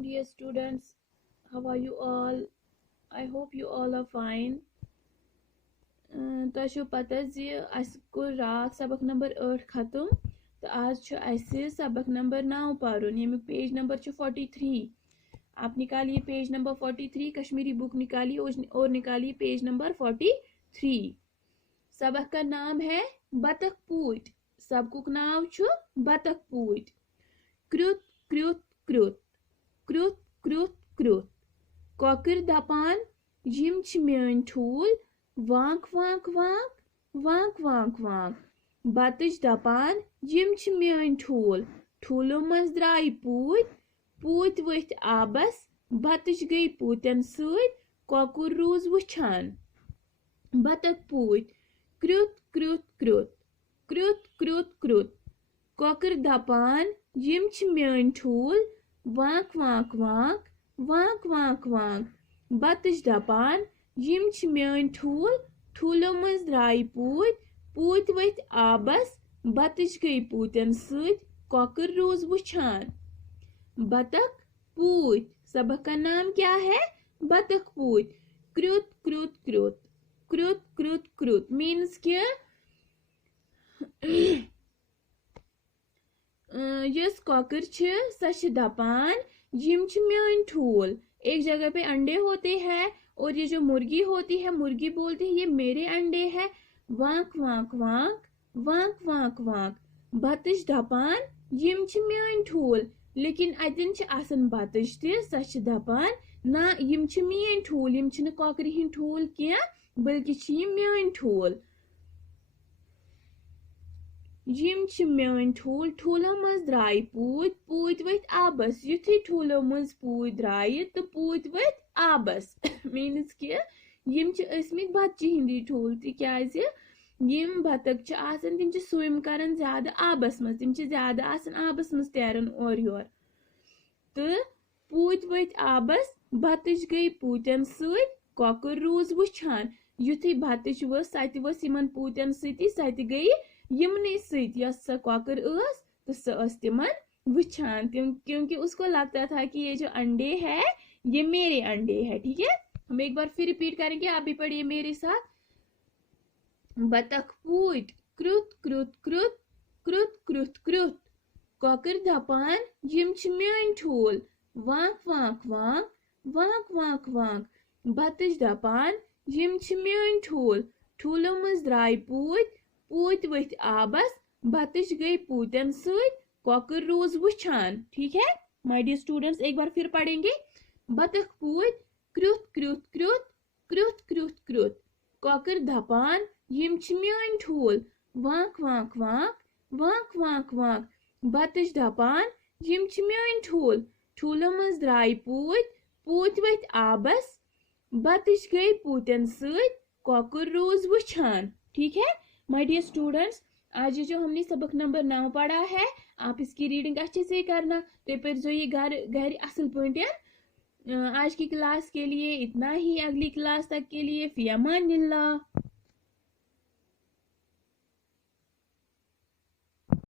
dear students. How are you all? I hope you all are fine. तो पता रात सबक नंबर 8 खत्म तो आज सबक नंबर 9 पारुन ये पेज नंबर 43। आप निकालिए पेज नंबर 43, कश्मीरी बुक निकालिए और निकालिए पेज नंबर 43। सबक का नाम है बतख पूत। सबकुक नाम छु बतख पूत। क्रुत क्रुत क्रुत क्रुत क्रुत क्रुत कॉकर दपान यिम छ मेन ठूल वांक वांक वांक वांक वांक वांक। बतच दपान यिम छ मेन ठूल ठूलो मज द्राय पूत पूत वथ आबस बतच गई पूतन सत कॉकुर रूज वुछान। बतख पूत क्रुत क्रुत क्रुत क्रुत क्रुत क्रुत कॉकर दपान यिम छ मेन ठूल वांक वांक वांक वांक वांक वांक। बतच दपान यिम छ मेन ठूल ठूलो मज द्राय पूत पूत वथ आबस बतच गई पूतन सत कॉकर रूज वुछान। बतख पूत सबक का नाम क्या है? बतख पूत। क्रुत क्रुत क्रुत क्रुत क्रुत क्रुत मीन्स क्या यस कॉकर छ दपान यिम छ मेन ठूल। एक जगह पे अंडे होते हैं और ये जो मुर्गी होती है मुर्गी बोलती है ये मेरे अंडे हैं। वांक वांक वांक वांक वांक वांक। बतच दपान यिम छ मेन ठूल लेकिन अतन छ आसन बतच ते सच दपान ना यिम छ मेन ठूल यिम छ कॉकर हिंद ठूल क्या बल्कि छ यिम मेन ठूल। यिम छ मेन ठूल ठूलो मज द्राय पूत पूत वथ आबस युथी ठूलो मज पूत द्राय तो पूत वथ आबस मीन्स कि यिम छ असमित बच्चे हिंदी ठूल तिकाज यिम बतख छ आसन तिम छ स्विम करन ज्यादा आबस मज तिम छ ज्यादा आसन आबस मज तैरन और योर तो पूत वथ आबस बतच गई पूतन सत कॉकर रूज वुछान। युथी बतच वो सत वस यमन पूतन सती सत गई यमने सत यस स कॉकर अस तो स तिमन वुछान क्योंकि उसको लगता था कि ये जो अंडे है ये मेरे अंडे है। ठीक है, हम एक बार फिर रिपीट करेंगे, आप भी पढ़िए मेरे साथ। बतख पूत क्रुत क्रुत क्रुत क्रुत क्रुत क्रुत कॉकर दपान यिम छ मेन ठूल वांक वांक वांक वांक वांक वांक। बतच दपान यिम छ मेन ठूल ठूलो मज द्राय पूत पूत वथ आबस बतच गई पूतन सत कॉकर रूज वुछान। ठीक है माय डियर स्टूडेंट्स, एक बार फिर पढ़ेंगे। बतख पूत क्रुत क्रुत क्रुत क्रुत क्रुत क्रुत कॉकर दपान यिम छ मेन ठूल वांक वांक वांक वांक वांक वांक। बतच दपान यिम छ मेन ठूल ठूलो मज द्राय पूत पूत वथ आबस बतच गई पूतन सत कॉकर रूज वुछान। ठीक है माय डियर स्टूडेंट्स, आज ये जो हमने सबक नंबर 9 पढ़ा है आप इसकी रीडिंग अच्छे से करना तो फिर जो ये घर असल पॉइंट आज की क्लास के लिए इतना ही। अगली क्लास तक के लिए फी अमानिल्लाह।